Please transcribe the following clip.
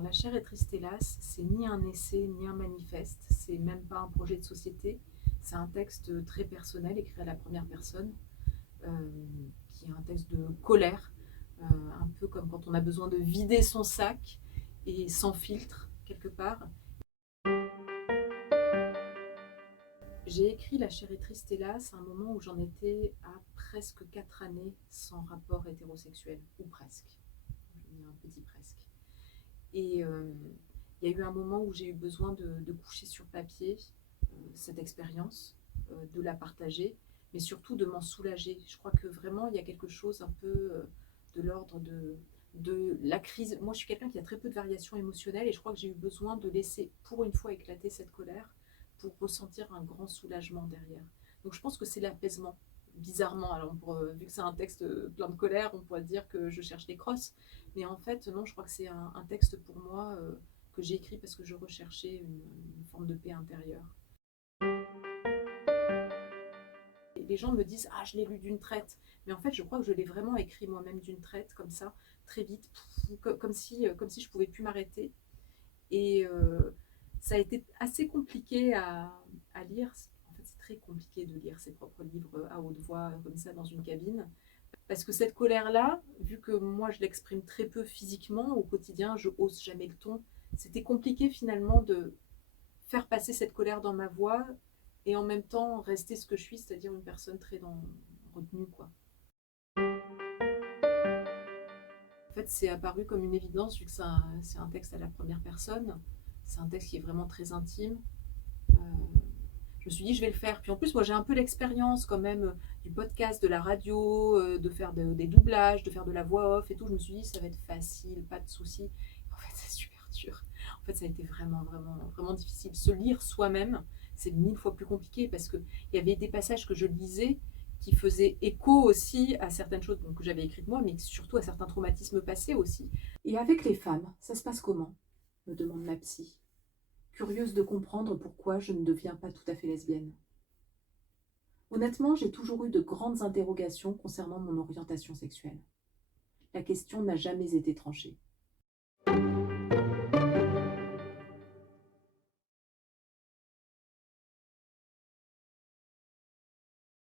Alors, La chair est triste, hélas, c'est ni un essai, ni un manifeste, c'est même pas un projet de société. C'est un texte très personnel, écrit à la première personne, qui est un texte de colère, un peu comme quand on a besoin de vider son sac et sans filtre, quelque part. J'ai écrit La chair est triste, hélas, à un moment où j'en étais à presque 4 années sans rapport hétérosexuel, ou presque. Je dis un petit presque. Et il y a eu un moment où j'ai eu besoin de coucher sur papier cette expérience, de la partager, mais surtout de m'en soulager. Je crois que vraiment, il y a quelque chose un peu de l'ordre de la crise. Moi, je suis quelqu'un qui a très peu de variations émotionnelles et je crois que j'ai eu besoin de laisser pour une fois éclater cette colère pour ressentir un grand soulagement derrière. Donc je pense que c'est l'apaisement. Bizarrement, alors vu que c'est un texte plein de colère, on pourrait dire que je cherche les crosses, mais en fait non, je crois que c'est un texte pour moi que j'ai écrit parce que je recherchais une forme de paix intérieure. Les gens me disent ah, je l'ai lu d'une traite, mais en fait je crois que je l'ai vraiment écrit moi-même d'une traite, comme ça, très vite, comme si je pouvais plus m'arrêter. Et ça a été assez compliqué à lire. En fait, c'est très compliqué de lire ses propres livres à haute voix, comme ça, dans une cabine. Parce que cette colère-là, vu que moi je l'exprime très peu physiquement, au quotidien, je hausse jamais le ton, c'était compliqué finalement de faire passer cette colère dans ma voix et en même temps rester ce que je suis, c'est-à-dire une personne très retenue, quoi. En fait, c'est apparu comme une évidence vu que c'est un texte à la première personne. C'est un texte qui est vraiment très intime. Euh, je me suis dit, je vais le faire. Puis en plus, moi, j'ai un peu l'expérience quand même du podcast, de la radio, de faire des doublages, de faire de la voix off et tout. Je me suis dit, ça va être facile, pas de soucis. En fait, c'est super dur. En fait, ça a été vraiment, vraiment, vraiment difficile. Se lire soi-même, c'est 1000 fois plus compliqué parce qu'il y avait des passages que je lisais qui faisaient écho aussi à certaines choses que j'avais écrites moi, mais surtout à certains traumatismes passés aussi. Et avec les femmes, ça se passe comment, me demande ma psy, curieuse de comprendre pourquoi je ne deviens pas tout à fait lesbienne. Honnêtement, j'ai toujours eu de grandes interrogations concernant mon orientation sexuelle. La question n'a jamais été tranchée.